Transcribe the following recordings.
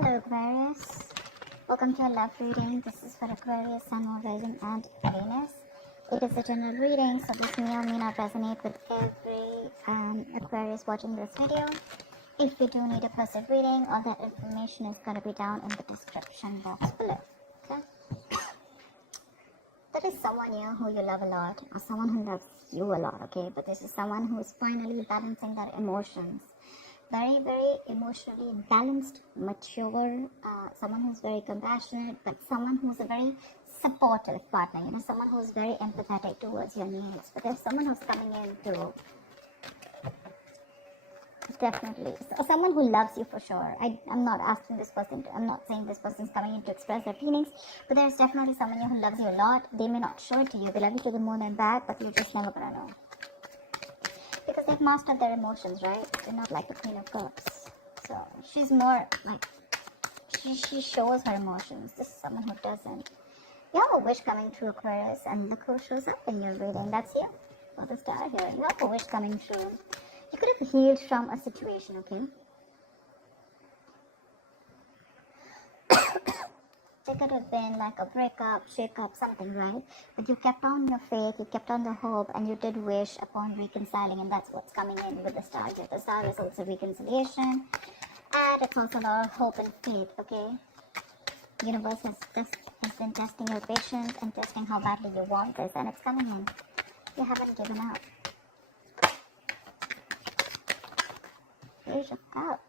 Hello Aquarius, welcome to your love reading. This is for Aquarius, Sun, Moon, Rising and Venus. It is a general reading, so this may or may not resonate with every Aquarius watching this video. If you do need a personal reading, all that information is going to be down in the description box below. Okay? There is someone here who you love a lot, or someone who loves you a lot, okay? But this is someone who is finally balancing their emotions. Very, very emotionally balanced, mature, someone who's very compassionate, but someone who's a very supportive partner, someone who's very empathetic towards your needs. But there's someone who's coming in to definitely, someone who loves you for sure. I'm not asking this person, I'm not saying this person's coming in to express their feelings, but there's definitely someone here who loves you a lot. They may not show it to you, they love you to the moon and back, but you're just never gonna know. Because they've mastered their emotions, right? They're not like the Queen of Cups. So she's more like, she shows her emotions. This is someone who doesn't. You have a wish coming true, Aquarius, and look who shows up in your reading. That's you. For the star here. You have a wish coming true. You could have healed from a situation, okay? It could have been like a breakup, shake-up, something, right? But you kept on your faith, you kept on the hope, and you did wish upon reconciling, and that's what's coming in with the star here. The star is also reconciliation, and it's also a lot of hope and faith, okay? Universe has been testing your patience and testing how badly you want this, and it's coming in. You haven't given up. Page of Cups.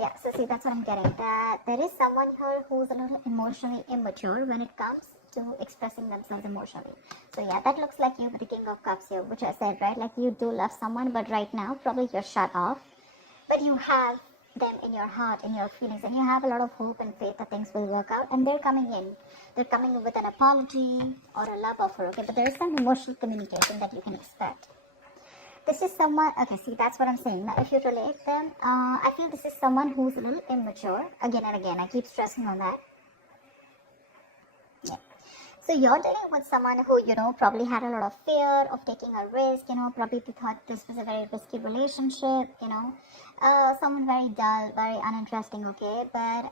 Yeah, so see, that's what I'm getting. That there is someone here who's a little emotionally immature when it comes to expressing themselves emotionally. So yeah, that looks like you with the King of Cups here, which I said, right? Like you do love someone, but right now, probably you're shut off. But you have them in your heart, in your feelings, and you have a lot of hope and faith that things will work out. And they're coming in. They're coming in with an apology or a love offer, okay? But there is some emotional communication that you can expect. This is someone, okay, see, that's what I'm saying. Now, if you relate them, I feel this is someone who's a little immature. Again and again, I keep stressing on that. Yeah. So you're dealing with someone who, probably had a lot of fear of taking a risk, probably thought this was a very risky relationship, someone very dull, very uninteresting, okay? But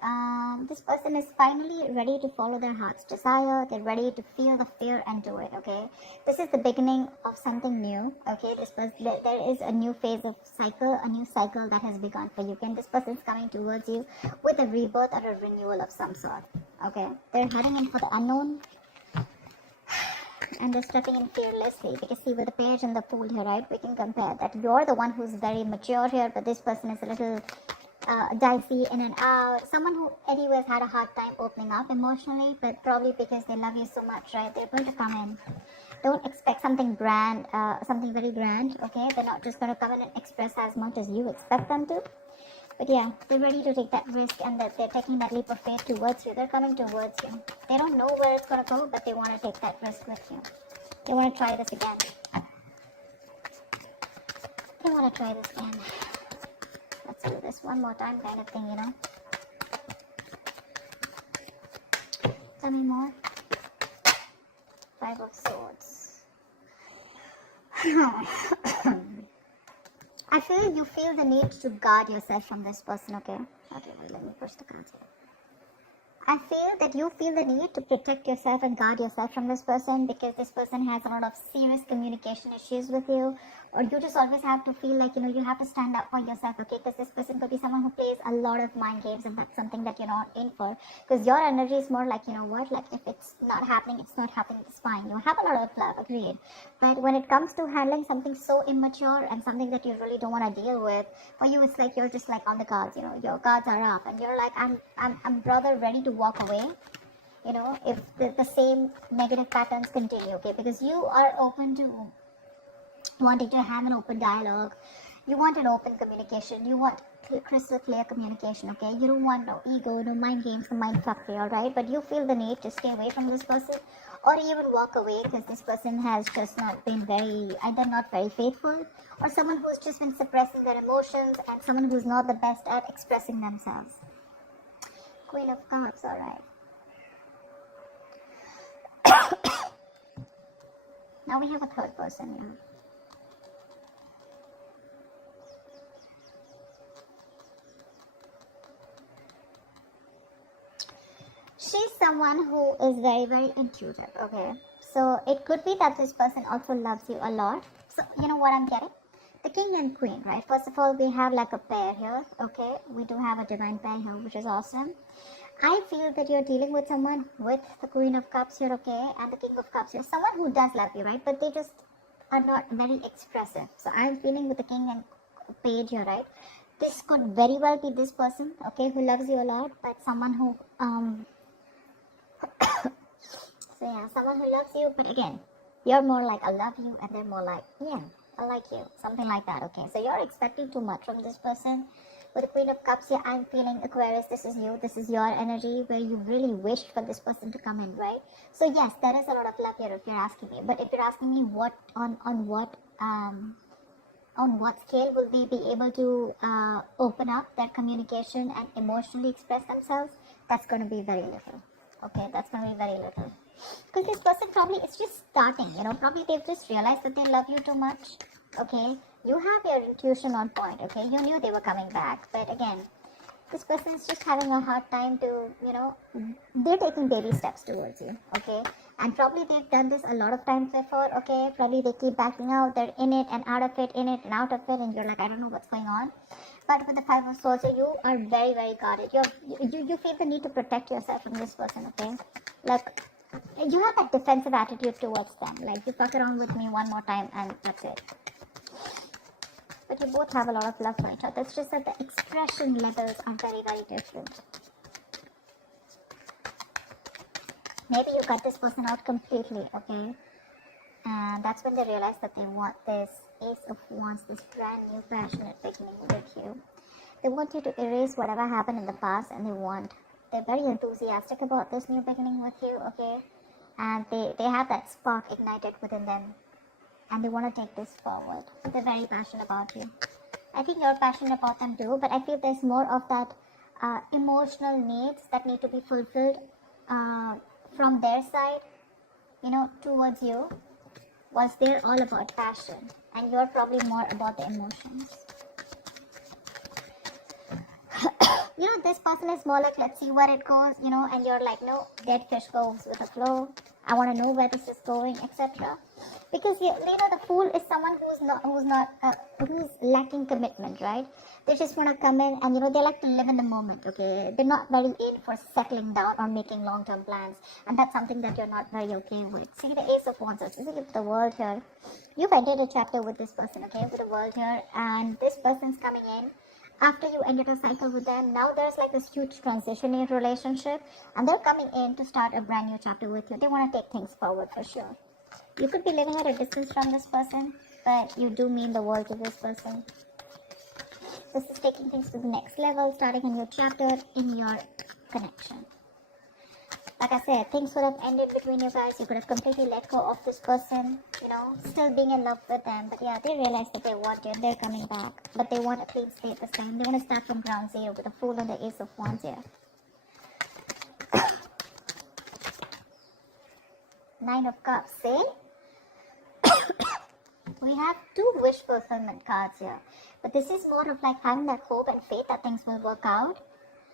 this person is finally ready to follow their heart's desire. They're ready to feel the fear and do it, okay? This is the beginning of something new, okay? There is a new phase of cycle, a new cycle that has begun for you. And this person is coming towards you with a rebirth or a renewal of some sort, okay? They're heading in for the unknown. And they're stepping in fearlessly, because see, with the page and the fool here, right, we can compare that you're the one who's very mature here, but this person is a little dicey in and out. Someone who anyways had a hard time opening up emotionally, but probably because they love you so much, right, they're going to come in. Don't expect something grand, something very grand, okay? They're not just going to come in and express as much as you expect them to. But yeah, they're ready to take that risk, and that they're taking that leap of faith towards you. They're coming towards you. They don't know where it's going to go, but they want to take that risk with you. They want to try this again. They want to try this again. Let's do this one more time kind of thing, Tell me more. Five of Swords. I feel you feel the need to guard yourself from this person, okay? Okay, well, let me push the cards here. I feel that you feel the need to protect yourself and guard yourself from this person, because this person has a lot of serious communication issues with you, or you just always have to feel like, you have to stand up for yourself, okay? Because this person could be someone who plays a lot of mind games, and that's something that you're not in for, because your energy is more like, like if it's not happening, it's not happening, it's fine. You have a lot of love, agreed. But when it comes to handling something so immature and something that you really don't want to deal with, for you, it's like you're just like on the guards, your guards are up, and you're like, I'm rather ready to walk away, if the same negative patterns continue, okay? Because you are open to wanting to have an open dialogue. You want an open communication. You want crystal clear communication, okay? You don't want no ego, no mind games, no mind fuckery, alright? But you feel the need to stay away from this person, or even walk away, because this person has just not been either not very faithful, or someone who's just been suppressing their emotions, and someone who's not the best at expressing themselves. Queen of Cups, alright. Now we have a third person here. She's someone who is very, very intuitive, okay? So it could be that this person also loves you a lot. So you know what I'm getting? The king and queen, right? First of all, we have like a pair here, okay? We do have a divine pair here, which is awesome. I feel that you're dealing with someone with the Queen of Cups here, okay, and the King of Cups here. Someone who does love you, right? But they just are not very expressive. So I'm feeling with the King and Page here, right? This could very well be this person, okay, who loves you a lot, but someone who, so yeah, someone who loves you, but again, you're more like, I love you, and they're more like, yeah, I like you, something like that, okay? So you're expecting too much from this person. With the Queen of Cups here, I'm feeling, Aquarius, this is you, this is your energy where you really wished for this person to come in, right? So yes, there is a lot of love here if you're asking me, but if you're asking me what, on what scale will they be able to open up their communication and emotionally express themselves, that's going to be very little, okay? That's going to be very little. Because this person probably is just starting, you know, probably they've just realized that they love you too much, okay? You have your intuition on point, okay? You knew they were coming back, but again, this person is just having a hard time to, you know, they're taking baby steps towards you, okay? And probably they've done this a lot of times before, okay? Probably they keep backing out, they're in it and out of it, in it and out of it, and you're like, I don't know what's going on. But with the Five of Swords, you are very, very guarded. You feel the need to protect yourself from this person, okay? Like, you have that defensive attitude towards them. Like, you fuck around with me one more time and that's it. But you both have a lot of love for each other. It's just that the expression levels are very, very different. Maybe you cut this person out completely, okay? And that's when they realize that they want this Ace of Wands, this brand new passionate beginning with you. They want you to erase whatever happened in the past, and they're very enthusiastic about this new beginning with you, okay? And they have that spark ignited within them, and they want to take this forward. They're very passionate about you. I think you're passionate about them too, but I feel there's more of that emotional needs that need to be fulfilled from their side, you know, towards you, whilst they're all about passion, and you're probably more about the emotions. You know, this person is more like, let's see where it goes, you know, and you're like, no, dead fish goes with the flow. I want to know where this is going, etc. Because you know, the Fool is someone who's lacking commitment, right? They just want to come in and, you know, they like to live in the moment, okay? They're not very in for settling down or making long-term plans, and that's something that you're not very okay with. See the Ace of Wands, see the World here. You've ended a chapter with this person, okay, with the World here, and this person's coming in. After you ended a cycle with them, now there's like this huge transition in your relationship, and they're coming in to start a brand new chapter with you. They want to take things forward for sure. You could be living at a distance from this person, but you do mean the world to this person. This is taking things to the next level, starting a new chapter in your connection. Like I said, things would have ended between you guys. You could have completely let go of this person, you know, still being in love with them. But yeah, they realize that they want you and they're coming back. But they want a clean slate this time. They want to start from ground zero with the Fool and the Ace of Wands here. Nine of Cups, see? We have two wish fulfillment cards here. But this is more of like having that hope and faith that things will work out.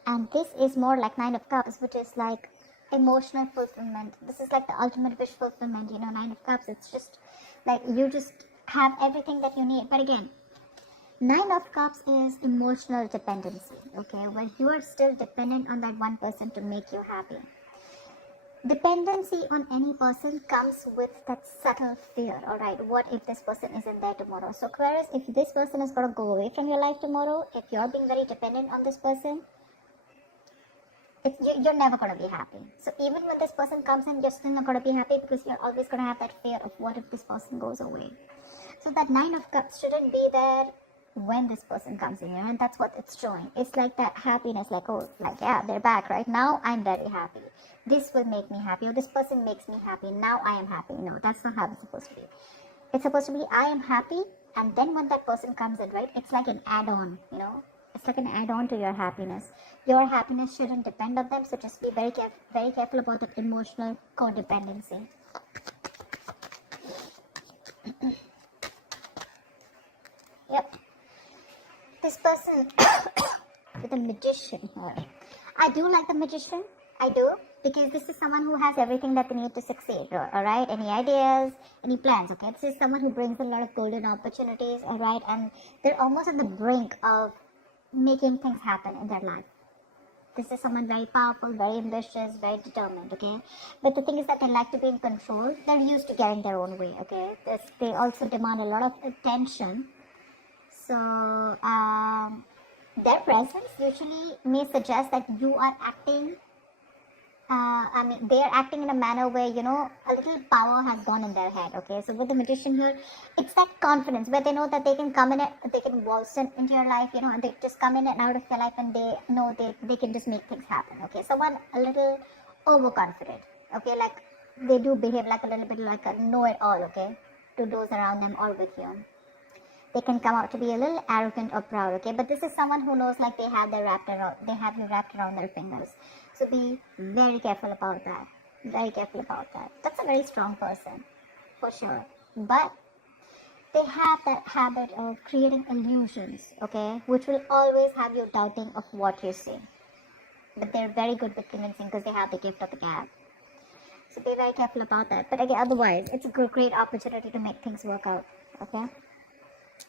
And this is more like Nine of Cups, which is like emotional fulfillment. This is like the ultimate wish fulfillment, you know, Nine of Cups. It's just like you just have everything that you need. But again, Nine of Cups is emotional dependency, okay, where you are still dependent on that one person to make you happy. Dependency on any person comes with that subtle fear, alright? What if this person isn't there tomorrow? So Aquarius, if this person is going to go away from your life tomorrow, if you're being very dependent on this person, you're never going to be happy. So even when this person comes in, you're still not going to be happy because you're always going to have that fear of what if this person goes away. So that Nine of Cups shouldn't be there when this person comes in, you know, and that's what it's showing. It's like that happiness, like, oh, like, yeah, they're back right now. I'm very happy. This will make me happy, or this person makes me happy. Now I am happy. No, that's not how it's supposed to be. It's supposed to be, I am happy, and then when that person comes in, right, it's like an add-on, you know. It's like an add-on to your happiness. Your happiness shouldn't depend on them, so just be very careful about that emotional codependency. Yep. This person with a Magician here. I do like the Magician. I do, because this is someone who has everything that they need to succeed, alright? Any ideas, any plans, okay? This is someone who brings a lot of golden opportunities, alright? And they're almost at the brink of making things happen in their life. This is someone very powerful, very ambitious, very determined, okay? But the thing is that they like to be in control. They're used to getting their own way, okay? They also demand a lot of attention. So, their presence usually may suggest that you are acting, they're acting in a manner where, a little power has gone in their head, okay? So with the magician here, it's that confidence where they know that they can come in, they can waltz into your life, and they just come in and out of your life, and they know they can just make things happen, okay? Someone a little overconfident, okay? Like, they do behave like a little bit like a know-it-all, okay? To those around them or with you. They can come out to be a little arrogant or proud, okay? But this is someone who knows like they have you wrapped around their fingers. So be very careful about that. Very careful about that. That's a very strong person, for sure. But they have that habit of creating illusions, okay? Which will always have you doubting of what you see. But they're very good with convincing because they have the gift of the gab. So be very careful about that. But again, otherwise, it's a great opportunity to make things work out, okay?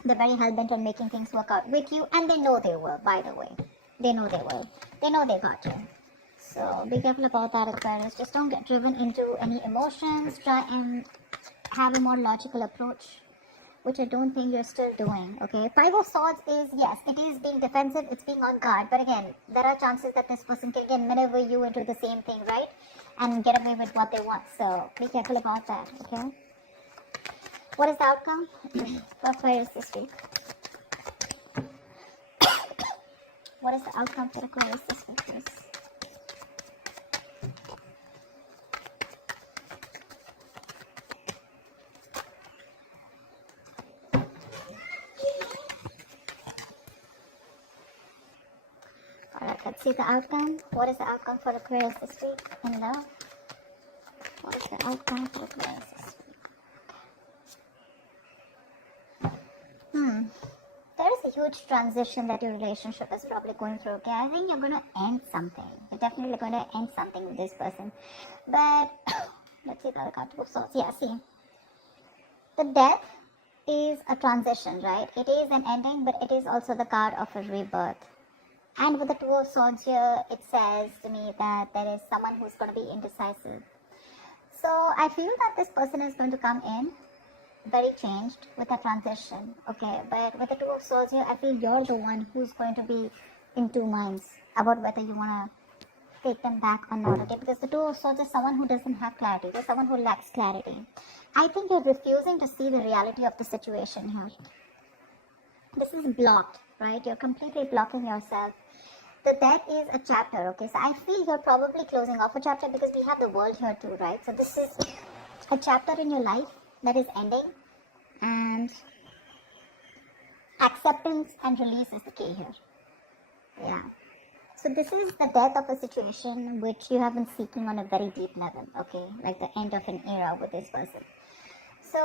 They're very hell-bent on making things work out with you, and they know they will, by the way. They know they will. They know they got you. So be careful about that, Aquarius. Just don't get driven into any emotions. Try and have a more logical approach, which I don't think you're still doing, okay? Five of Swords is, yes, it is being defensive, it's being on guard. But again, there are chances that this person can again maneuver you into the same thing, right? And get away with what they want. So be careful about that, okay? What is the outcome for Aquarius this week? What is the outcome for Aquarius this week, please? Alright, let's see the outcome. What is the outcome for Aquarius this week in love? What is the outcome for Aquarius this week? There is a huge transition that your relationship is probably going through, okay? I think you're going to end something. You're definitely going to end something with this person. But, let's see the other card, Two of Swords. Yeah, see. The death is a transition, right? It is an ending, but it is also the card of a rebirth. And with the Two of Swords here, it says to me that there is someone who's going to be indecisive. So, I feel that this person is going to come in very changed with a transition, okay? But with the Two of Swords here, I feel you're the one who's going to be in two minds about whether you want to take them back or not, okay? Because the Two of Swords is someone who doesn't have clarity. They're someone who lacks clarity. I think you're refusing to see the reality of the situation here. This is blocked, right? You're completely blocking yourself. The death is a chapter, okay? So I feel you're probably closing off a chapter because we have the world here too, right? So this is a chapter in your life that is ending, and acceptance and release is the key here. Yeah. So this is the death of a situation which you have been seeking on a very deep level, okay? Like the end of an era with this person. So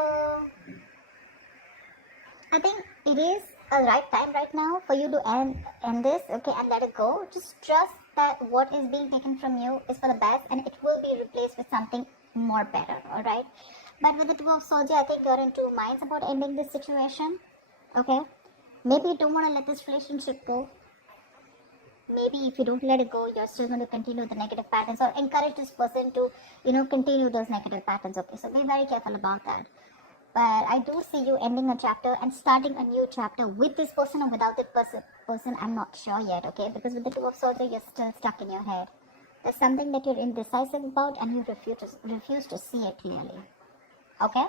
I think it is a right time right now for you to end this, okay, and let it go. Just trust that what is being taken from you is for the best, and it will be replaced with something more better, alright? But with the Two of Swords, I think you're in two minds about ending this situation, okay? Maybe you don't want to let this relationship go. Maybe if you don't let it go, you're still going to continue the negative patterns or encourage this person to, continue those negative patterns, okay? So be very careful about that. But I do see you ending a chapter and starting a new chapter with this person or without this person. I'm not sure yet, okay? Because with the Two of Swords, you're still stuck in your head. There's something that you're indecisive about and you refuse to see it clearly. Okay,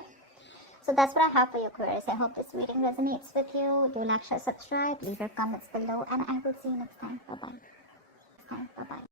so that's what I have for you, Aquarius. I hope this reading resonates with you. Do like, share, subscribe, leave your comments below, and I will see you next time. Bye bye.